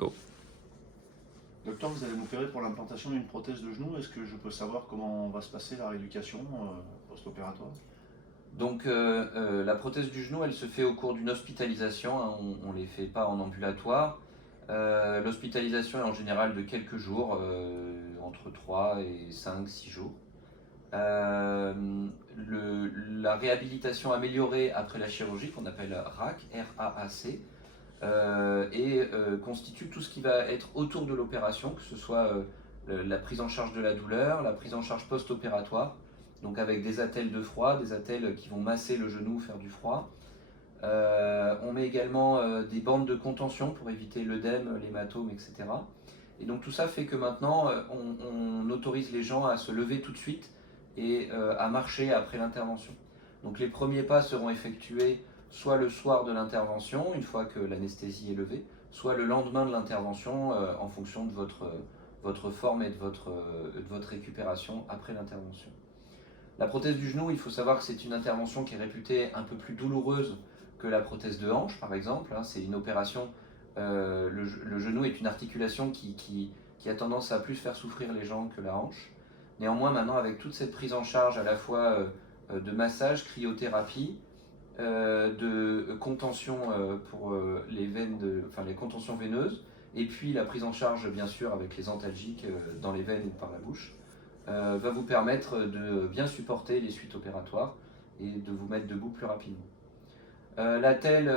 Go. Docteur, vous allez m'opérer pour l'implantation d'une prothèse de genou. Est-ce que je peux savoir comment va se passer la rééducation post-opératoire? Donc la prothèse du genou, elle se fait au cours d'une hospitalisation, hein, on ne les fait pas en ambulatoire. L'hospitalisation est en général de quelques jours, entre 3 et 5, 6 jours. La réhabilitation améliorée après la chirurgie, qu'on appelle RAC, R-A-A-C, constitue tout ce qui va être autour de l'opération, que ce soit la prise en charge de la douleur, la prise en charge post-opératoire, donc avec des attelles de froid, des attelles qui vont masser le genou, faire du froid. On met également des bandes de contention pour éviter l'œdème, l'hématome, etc. Et donc tout ça fait que maintenant on autorise les gens à se lever tout de suite et à marcher après l'intervention. Donc les premiers pas seront effectués soit le soir de l'intervention, une fois que l'anesthésie est levée, soit le lendemain de l'intervention en fonction de votre forme et de votre récupération après l'intervention. La prothèse du genou, il faut savoir que c'est une intervention qui est réputée un peu plus douloureuse que la prothèse de hanche, par exemple. C'est une opération, le genou est une articulation qui a tendance à plus faire souffrir les gens que la hanche. Néanmoins, maintenant, avec toute cette prise en charge à la fois de massage, cryothérapie, de contention pour les veines, les contentions veineuses, et puis la prise en charge, bien sûr, avec les antalgiques dans les veines ou par la bouche, va vous permettre de bien supporter les suites opératoires et de vous mettre debout plus rapidement. L'attelle,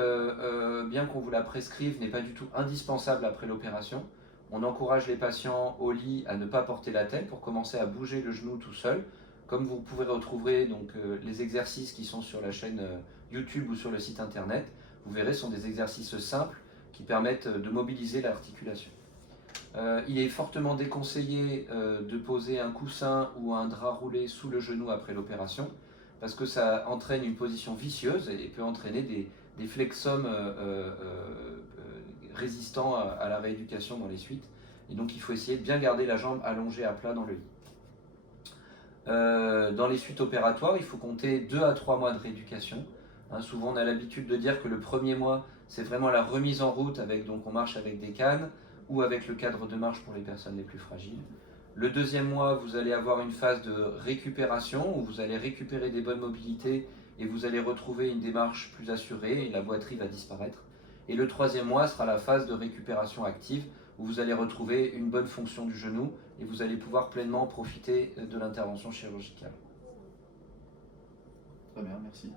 bien qu'on vous la prescrive, n'est pas du tout indispensable après l'opération. On encourage les patients au lit à ne pas porter l'attelle pour commencer à bouger le genou tout seul. Comme vous pouvez retrouver donc, les exercices qui sont sur la chaîne YouTube ou sur le site internet, vous verrez, ce sont des exercices simples qui permettent de mobiliser l'articulation. Il est fortement déconseillé de poser un coussin ou un drap roulé sous le genou après l'opération parce que ça entraîne une position vicieuse et peut entraîner des flexomes résistants à la rééducation dans les suites. Et donc il faut essayer de bien garder la jambe allongée à plat dans le lit. Dans les suites opératoires, il faut compter 2 à 3 mois de rééducation. Souvent on a l'habitude de dire que le premier mois c'est vraiment la remise en route, donc on marche avec des cannes ou avec le cadre de marche pour les personnes les plus fragiles. Le deuxième mois, vous allez avoir une phase de récupération où vous allez récupérer des bonnes mobilités et vous allez retrouver une démarche plus assurée et la boiterie va disparaître. Et le troisième mois sera la phase de récupération active où vous allez retrouver une bonne fonction du genou et vous allez pouvoir pleinement profiter de l'intervention chirurgicale. Très bien, merci.